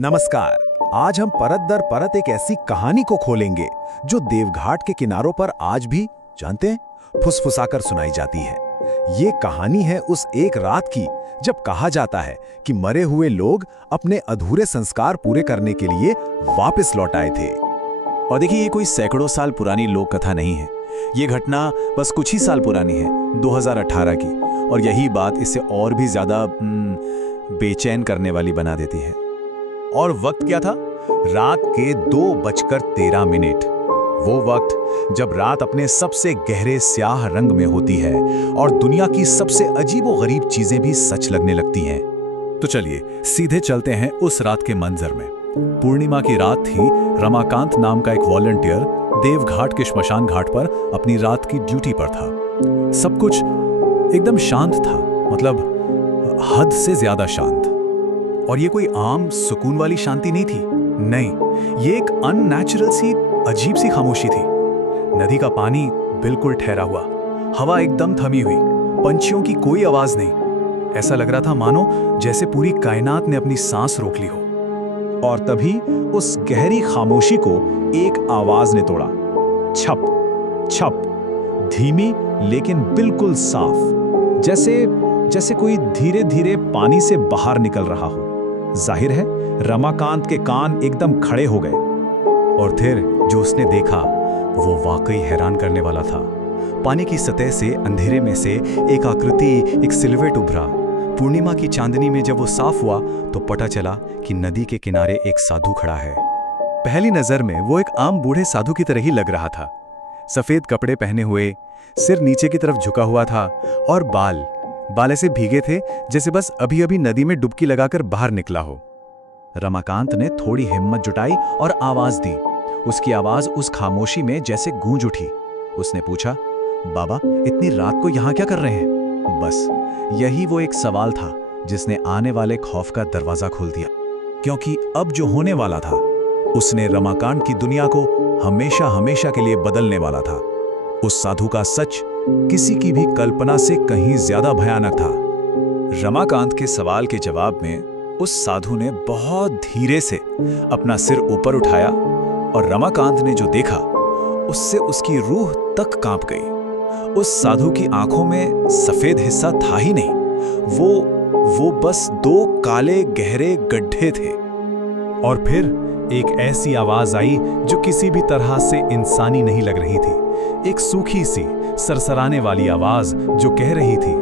नमस्कार। आज हम परत दर परत एक ऐसी कहानी को खोलेंगे जो देवघाट के किनारों पर आज भी, जानते हैं, फुसफुसाकर सुनाई जाती है। ये कहानी है उस एक रात की जब कहा जाता है कि मरे हुए लोग अपने अधूरे संस्कार पूरे करने के लिए वापस लौट आए थे। और देखिए, ये कोई सैकड़ों साल पुरानी लोक कथा नहीं है। ये घटना बस कुछ ही साल पुरानी है, 2018 की। और यही बात इसे और भी ज्यादा बेचैन करने वाली बना देती है। और वक्त क्या था? रात के 2:13। वो वक्त जब रात अपने सबसे गहरे स्याह रंग में होती है और दुनिया की सबसे अजीबोगरीब चीजें भी सच लगने लगती हैं। तो चलिए सीधे चलते हैं उस रात के मंजर में। पूर्णिमा की रात थी। रमाकांत नाम का एक वॉलंटियर देवघाट के श्मशान घाट पर अपनी रात की ड्यूटी पर था। सब कुछ एकदम शांत था, मतलब हद से ज्यादा शांत। और ये कोई आम सुकून वाली शांति नहीं थी। नहीं, ये एक अननेचुरल सी, अजीब सी खामोशी थी। नदी का पानी बिल्कुल ठहरा हुआ, हवा एकदम थमी हुई, पंछियों की कोई आवाज नहीं। ऐसा लग रहा था मानो जैसे पूरी कायनात ने अपनी सांस रोक ली हो। और तभी उस गहरी खामोशी को एक आवाज ने तोड़ा। छप छप, धीमी लेकिन बिल्कुल साफ, जैसे कोई धीरे धीरे पानी से बाहर निकल रहा हो। जाहिर है रमाकांत के कान एकदम खड़े हो गए। और फिर जो उसने देखा वो वाकई हैरान करने वाला था। पानी की सतह से, अंधेरे में से एक आकृति, एक सिलुएट उभरा। पूर्णिमा की चांदनी में जब वो साफ हुआ तो पता चला कि नदी के किनारे एक साधु खड़ा है। पहली नजर में वो एक आम बूढ़े साधु की तरह ही लग रहा था। सफेद कपड़े पहने हुए, सिर नीचे की तरफ झुका हुआ था और बाल ऐसे भीगे थे जैसे बस अभी अभी नदी में डुबकी लगाकर बाहर निकला हो। रमाकांत ने थोड़ी हिम्मत जुटाई और आवाज दी। उसकी आवाज उस खामोशी में जैसे गूंज उठी। उसने पूछा, बाबा, इतनी रात को यहाँ क्या कर रहे हैं? बस यही वो एक सवाल था जिसने आने वाले खौफ का दरवाजा खोल दिया। क्योंकि अब जो होने वाला था उसने रमाकांत की दुनिया को हमेशा हमेशा के लिए बदलने वाला था। उस साधु का सच किसी की भी कल्पना से कहीं ज्यादा भयानक था। रमाकांत के सवाल के जवाब में उस साधु ने बहुत धीरे से अपना सिर ऊपर उठाया और रमाकांत ने जो देखा उससे उसकी रूह तक कांप गई। उस साधु की आंखों में सफेद हिस्सा था ही नहीं, वो बस दो काले गहरे गड्ढे थे। और फिर एक ऐसी आवाज आई जो किसी भी तरह से इंसानी नहीं लग रही थी। एक सूखी सी, सरसराने वाली आवाज जो कह रही थी,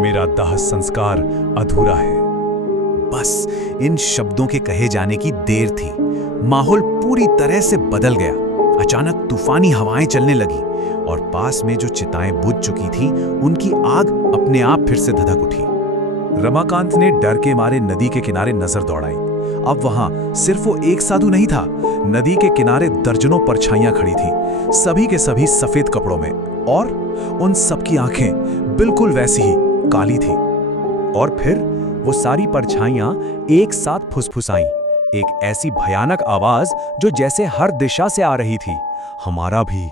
मेरा दाह संस्कार अधूरा है। बस इन शब्दों के कहे जाने की देर थी। माहौल पूरी तरह से बदल गया। अचानक तूफानी हवाएं चलने लगी और पास में जो चिताएं बुझ चुकी थीं, उनकी आग अपने आप फिर से धधक उठी। रमाकांत ने डर के मारे नदी के किनारे नजर दौड़ाई। अब वहां सिर्फ वो एक साधु नहीं था। नदी के किनारे दर्जनों परछाइयां खड़ी थी, सभी के सभी सफेद कपड़ों में, और उन सबकी आंखें बिल्कुल वैसी ही काली थी। और फिर वो सारी परछाइयां एक साथ फुसफुसाईं, एक ऐसी भयानक आवाज जो जैसे हर दिशा से आ रही थी, हमारा भी,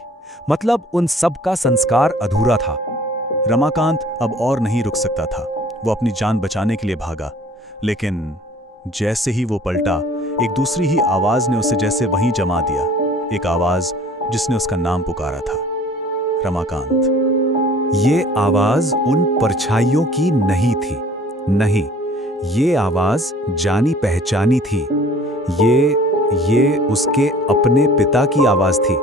मतलब उन सब का संस्कार अधूरा था। रमाकांत अब और नहीं रुक सकता था। वो अपनी जान बचाने के लिए भागा, लेकिन जैसे ही वो पलटा, एक दूसरी ही आवाज ने उसे जैसे वहीं जमा दिया। एक आवाज जिसने उसका नाम पुकारा था, रमाकांत। ये आवाज उन परछाइयों की नहीं थी, नहीं, ये आवाज जानी पहचानी थी। ये उसके अपने पिता की आवाज थी,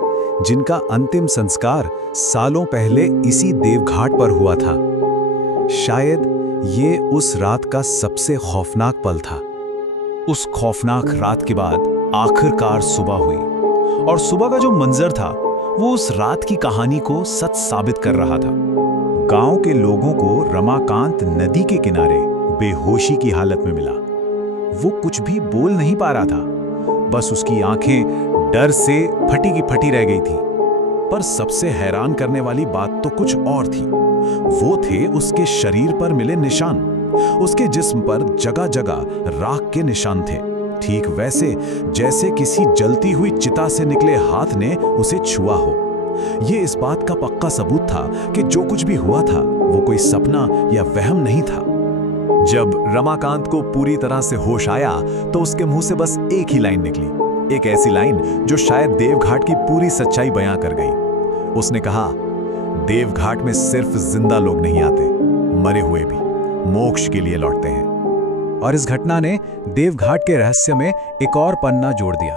जिनका अंतिम संस्कार सालों पहले इसी देवघाट पर हुआ था। शायद ये उस रात का सबसे खौफनाक पल था। उस खौफनाक रात के बाद आखिरकार सुबह हुई, और सुबह का जो मंजर था वो उस रात की कहानी को सच साबित कर रहा था। गांव के लोगों को रमाकांत नदी के किनारे बेहोशी की हालत में मिला। वो कुछ भी बोल नहीं पा रहा था, बस उसकी आंखें डर से फटी की फटी रह गई थी। पर सबसे हैरान करने वाली बात तो कुछ और थी। वो थे उसके शरीर पर मिले निशान। उसके जिस्म पर जगह जगह राख के निशान थे, ठीक वैसे जैसे किसी जलती हुई चिता से निकले हाथ ने उसे छुआ हो। ये इस बात का पक्का सबूत था कि जो कुछ भी हुआ था वो कोई सपना या वहम नहीं था। जब रमाकांत को पूरी तरह से होश आया तो उसके मुंह से बस एक ही लाइन निकली, एक ऐसी लाइन जो शायद देवघाट की पूरी सच्चाई बयां कर गई। उसने कहा, देवघाट में सिर्फ जिंदा लोग नहीं आते, मरे हुए भी मोक्ष के लिए लौटते हैं। और इस घटना ने देवघाट के रहस्य में एक और पन्ना जोड़ दिया,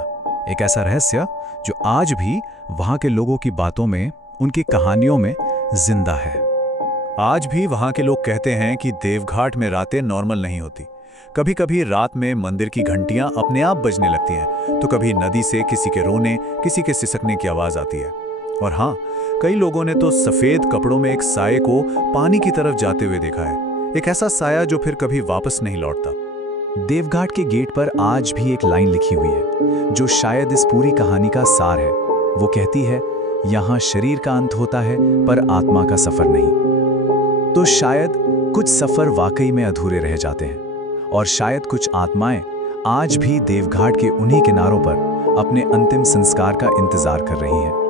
एक ऐसा रहस्य जो आज भी वहां के लोगों की बातों में, उनकी कहानियों में जिंदा है। आज भी वहां के लोग कहते हैं कि देवघाट में रातें नॉर्मल नहीं होती। कभी कभी रात में मंदिर की घंटियां अपने आप बजने लगती हैं, तो कभी नदी से किसी के रोने, किसी के सिसकने की आवाज आती है। और हाँ, कई लोगों ने तो सफेद कपड़ों में एक साये को पानी की तरफ जाते हुए देखा है, एक ऐसा साया जो फिर कभी वापस नहीं लौटता। देवघाट के गेट पर आज भी एक लाइन लिखी हुई है जो शायद इस पूरी कहानी का सार है। वो कहती है, यहाँ शरीर का अंत होता है पर आत्मा का सफर नहीं। तो शायद कुछ सफर वाकई में अधूरे रह जाते हैं और शायद कुछ आत्माएं आज भी देवघाट के उन्हीं किनारों पर अपने अंतिम संस्कार का इंतजार कर रही हैं।